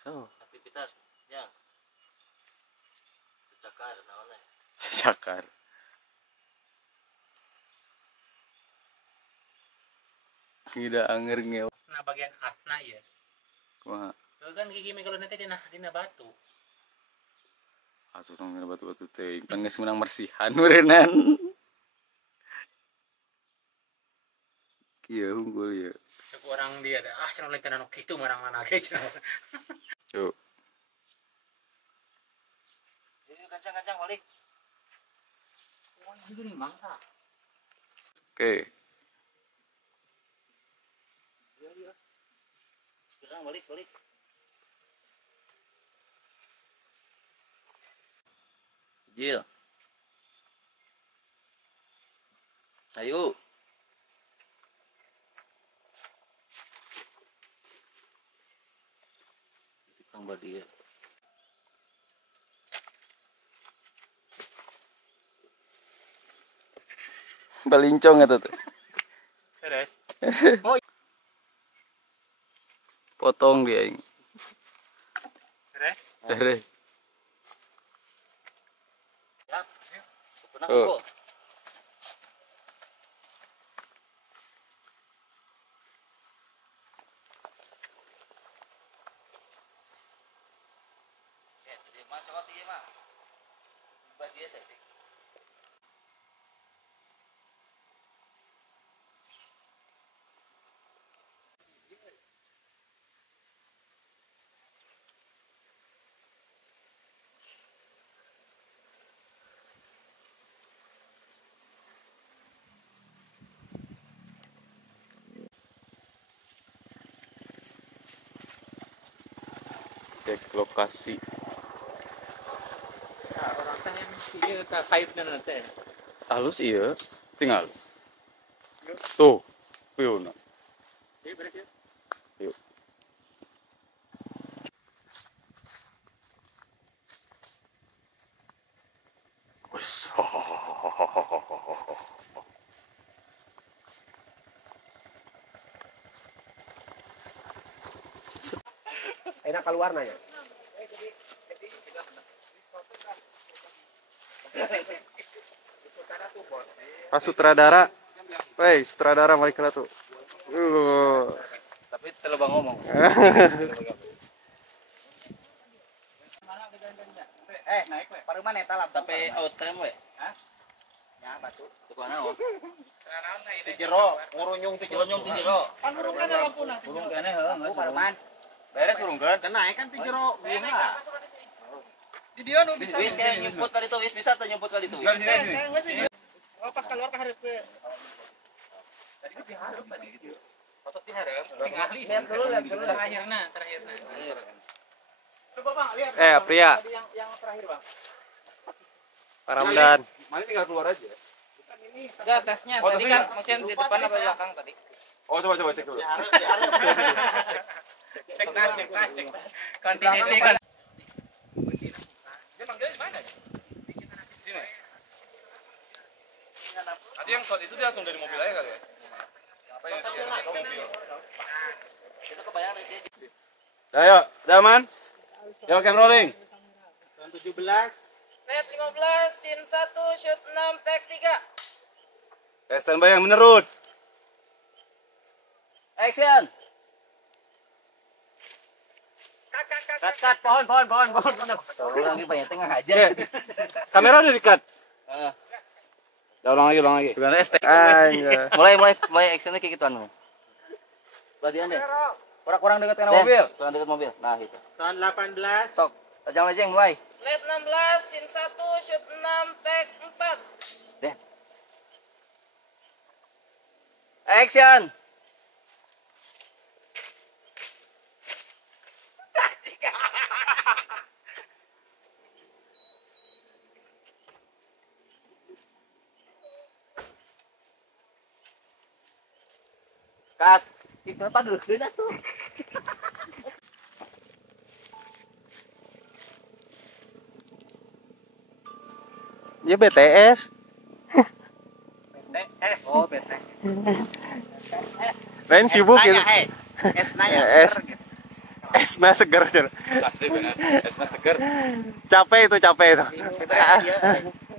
So, aktivitas yang cakar naonnya. cakar. Tidak anger ngeu. Nah bagian artna ya. Kumaha? Kan gigi kalau nanti dina batu. Atuh tong batu-batu teh. Kan geus menang marsihan meureunnan. Kieu unggul ya. Cek orang dia dah. Cenah lain anu kitu marang mana ge cenah. Yuk. Kancang-kancang balik. Oh, itu nih mangsa. Oke. Iya. Sekarang balik. Jil. Ayo. Tambah dia. Balincong eta teh. Beres. Potong dia aing. Beres. Beres. Ya. Pernah Oh. kok. Jadi mah cokot ieu mah. Buat dia saya. Cek lokasi. Nah, orang teh mesti ieu ka kaitna teh. Halus iya, tinggal. Tuh, piuna. Jadi beres ya. Yuk. Wes. Enak keluar nanya. Pak sutradara. Woi, sutradara mari kala tuh. Tapi terlalu ngomong. Naik we. Paruman eta lah. Sampai out time we. Hah? Ya batu. Tukang naon? Di jero, ngurunyung di jero. Urung ti jero. Kan urungkeun lampuna. Urung keneh heuh. Aku paruman. Beres urungkeun. Kan naik kan di jero. Di dia nu bisa. Wis kayak nyumput kali itu, wis bisa tuh nyumput kali itu. Saya enggak sih. Oh pas keluar ka hareup ke. Tadi kan dihareup tadi gitu. Foto dihareup. Tingali. Lihat dulu. Terakhirna. Coba Bang, lihat. Pria. Tadi yang terakhir, Bang. Pak Ramdan. Mana tinggal keluar aja. Enggak tesnya tadi kan mesin di depan apa belakang tadi? Oh coba cek dulu. Cek. Continuity kan. Dia manggilnya di mana? Sini. Tadi yang shot itu dia langsung dari mobil aja kali ya? Apa yang dia ke mobil? Itu kebayang dia. Ayo, Daman. Yo, cam rolling. Tahun 17. Net 15, scene 1, shoot 6, take 3. Standby yang menerut. Action. Kat, pohon. Tolong lagi banyak tengah aja. Oke. Kamera udah di-cut. Heeh. Ulang lagi. Sebenarnya STK. Anjir. Mulai actionnya kayak gituan. Badian deh. Kurang dekat dengan mobil. Kurang dekat mobil. Nah, itu. Tahun 18. Sok, tajang lejeng mulai. Let 16, scene 1, shoot 6, take 4. Deh. Action. Cut. Itu apa geus atuh? Ya BTS. BTS. Oh, BTS. Lain sibuk gitu. S nanya. S. Esna seger, Jon. Asli benar. Esna seger. Capek itu, capek itu.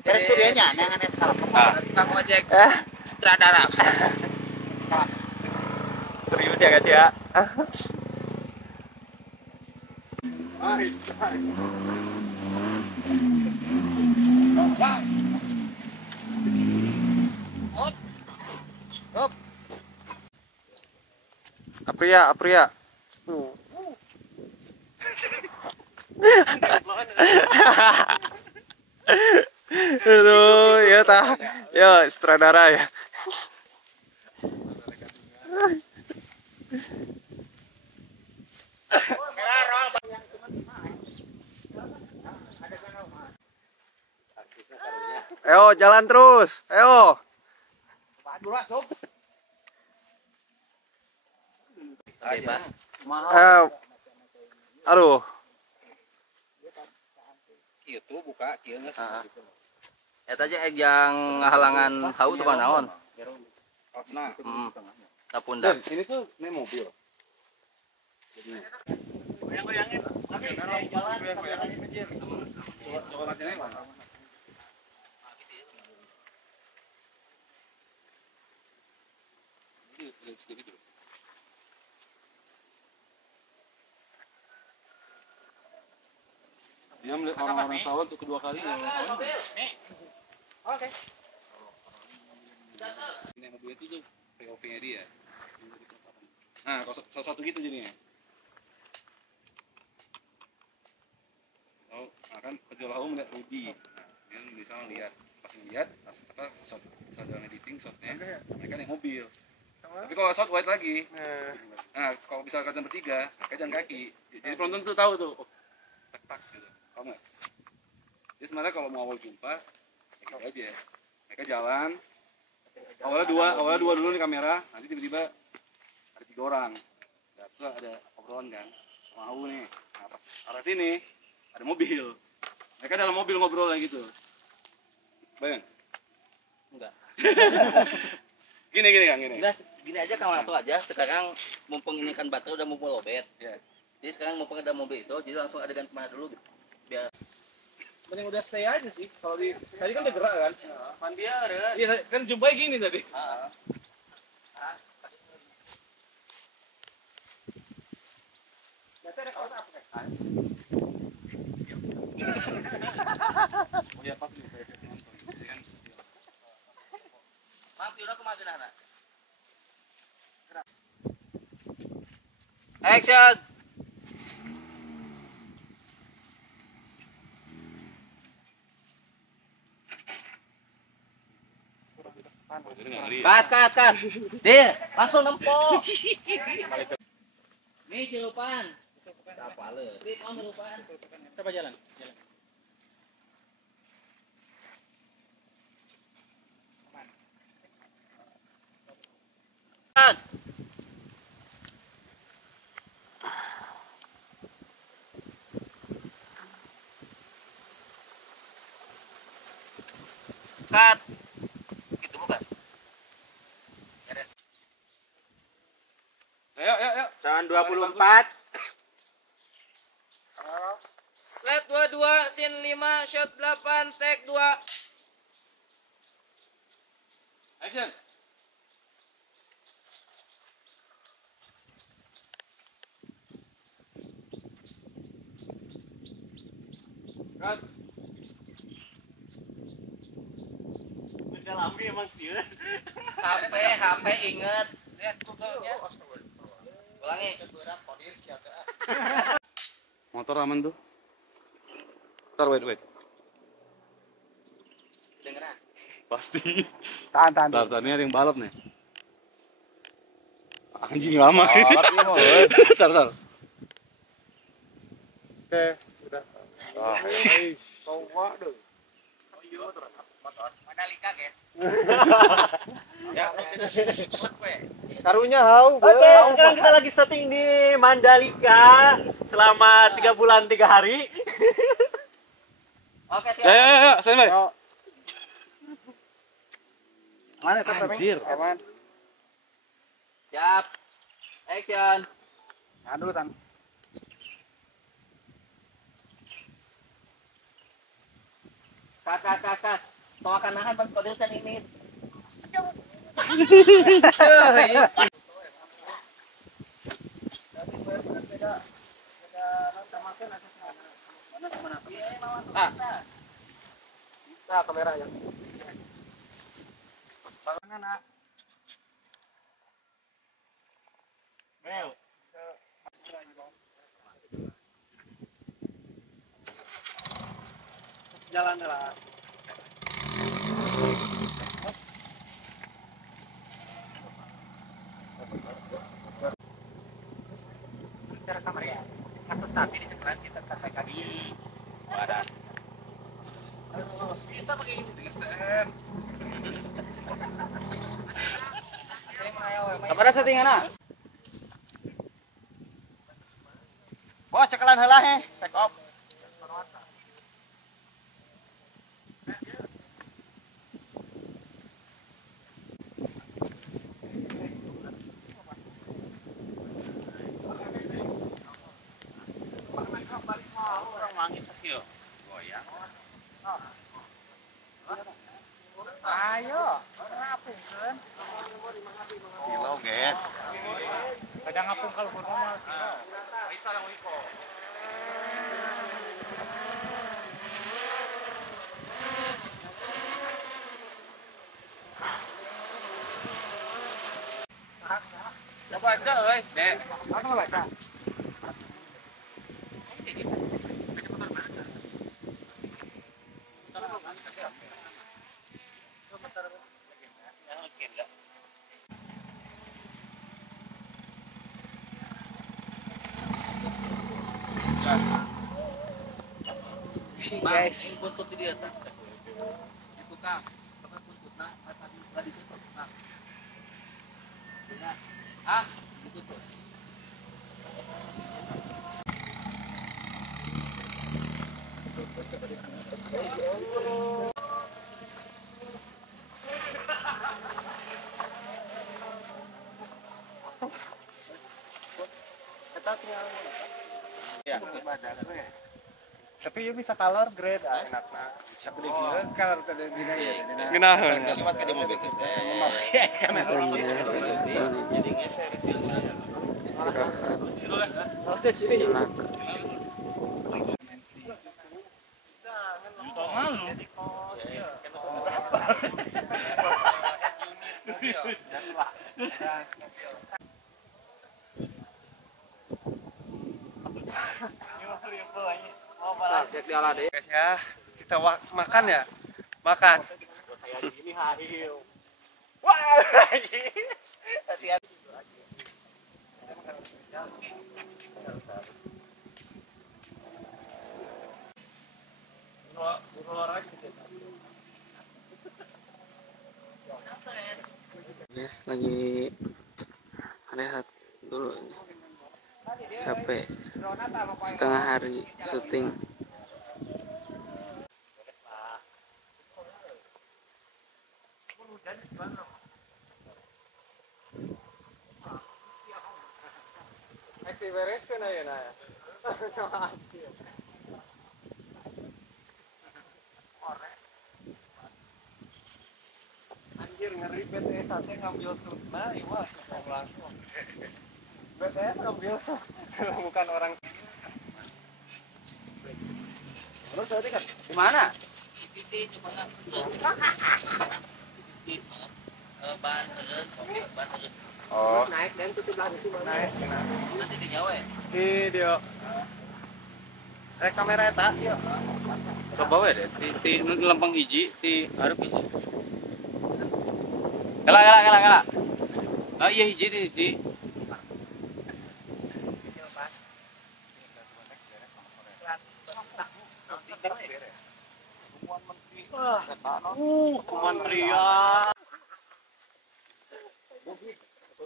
Beres tuh dia nyana yang SK. Tukang ojek sutradara. Serius ya guys ya. Apria, Apria. Aduh, ya tah. Yo, sutradara ya. Ayo, jalan terus. Ayo. Bebas. Aduh. Itu buka kieu geus. Eta aja yang halangan hau tukang naon? Tapunda. Ini tuh mobil. Goyang-goyangin. Tapi jalan coba matiin aja. Dia melihat orang-orang sawah untuk kedua kalinya. Oke. Ini mobil itu tuh POV-nya dia. Nah, salah satu gitu jadinya. Oh, kan penjual home melihat Rudy. Nah, yang di sana lihat, pas ngeliat, pas apa shot, jalan editing shotnya, mereka naik mobil. Tapi kalau shot wide lagi, nah kalau bisa kalian bertiga, mereka jalan kaki. Jadi penonton tuh tahu tuh, oh, tak gitu. Paham nggak? Jadi sebenarnya kalau mau awal jumpa, ya gitu aja. Mereka jalan, awalnya dua dulu nih kamera, nanti tiba-tiba ada 3 orang. Nah, terus ada obrolan kan, mau nih. Nah, pas arah sini ada mobil. Mereka dalam mobil ngobrol kayak gitu. Bayang? Enggak. Gini Kang, gini. Enggak, gini aja Kang, langsung aja. Sekarang mumpung ini kan baterai udah mau lobet. Ya. Jadi sekarang mumpung ada mobil itu, jadi langsung adegan kemana dulu gitu. Biar Mending udah stay aja sih. Kalau di tadi kan udah gerak kan. biar ya. Iya, kan jumpai gini tadi. Oh ya, pas nih saya nonton. Jadi kan Maaf, udah kemana? Action. jadi nggak ngeliat. Cut. Dia langsung nempok. Nih celupan. Apa le? Nih on celupan. Coba jalan. Cut. Cut. Gitu bukan? Ayo. Tahun 24. Slide 22, scene 5, shot 8, take 2. Action. Cut. Mendalami emang sih. HP inget. Lihat Google-nya. Ulangi. Motor aman tuh. Ntar wait. Dengeran. Pasti. Tahan. Ntar ini ada yang balap nih. Anjing lama. Ntar. Oke, udah. Tawa deh. Mandalika guys. Karunya hau. Oke, sekarang kita lagi syuting di Mandalika selama 3 bulan 3 hari. Oke, siap. Ya, standby. Mana Anjir. Aman. Siap. Action. Nah, dulu tan. Kakak. Tawakan nahan pas kodil kan ini. Nah, kamera ya. Jalan. Cara kamar ya. Kasus tapi di sebelah kita sampai kaki. Wadah. Bisa pakai isi dengan STM. Kamera settingan ah. Wah, cekelan heula he. Take off. Orang mangit sakit. Goyang. Ayo, ngapungkeun. Kilo, guys. Kadang ngapung kalau mah. Assalamualaikum. Coba aja euy, Dek. Apa baca? Guys, ini buntut di dia tah. Itu Kang, tempat buntutna tadi tutup. Nah. Ya. Ah, ditutup. Ya, tapi you bisa color grade enakna. Bisa kudu color tadi dina ieu. Ngeunaheun. Kalimat ka di mobil teh. Memakai kamera. Jadi geser silsilah. Oke, cuy. Nah, cek di ala deh. Guys ya, kita makan ya. Makan. Kayak gini hahiu. Wah, hati-hati. Guys, lagi rehat dulu. Capek. Setengah hari syuting. Bereskeun ayeuna ya. Anjir ngeri BTS teh ngambil sutna ieu langsung. BTS ngambil sut. Bukan orang. Terus tadi kan Di mana? Di coba enggak. Di Banten, Banten. oh, Naik dan tutup lagi sih mana? naik Nanti di Jawa ya? di dia. Rek kamera eta ieu. Coba we deh di lempeng hiji di hareup hiji. Gala. Ah iya hiji di sih. Kementerian.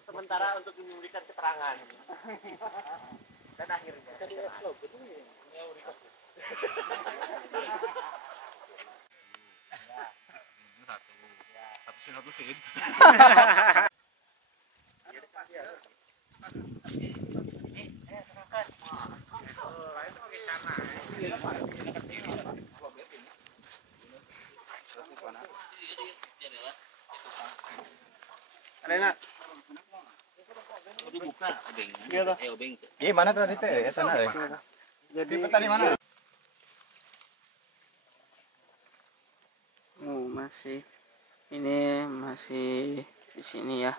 Sementara untuk memberikan keterangan. Dan akhirnya. Satu sin. lah. Gimana tadi teh? Sana jadi petani mana? Masih ini masih di sini ya,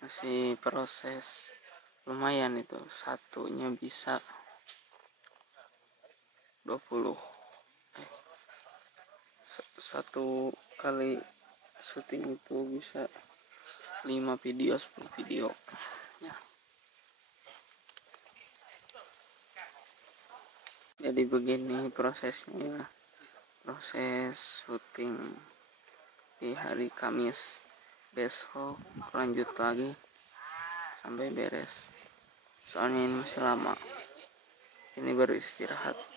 masih proses. Lumayan itu, satunya bisa 20 satu kali syuting itu bisa 5 video 10 video ya. Jadi begini prosesnya, proses syuting di hari Kamis. Besok lanjut lagi sampai beres, soalnya ini masih lama, ini baru istirahat.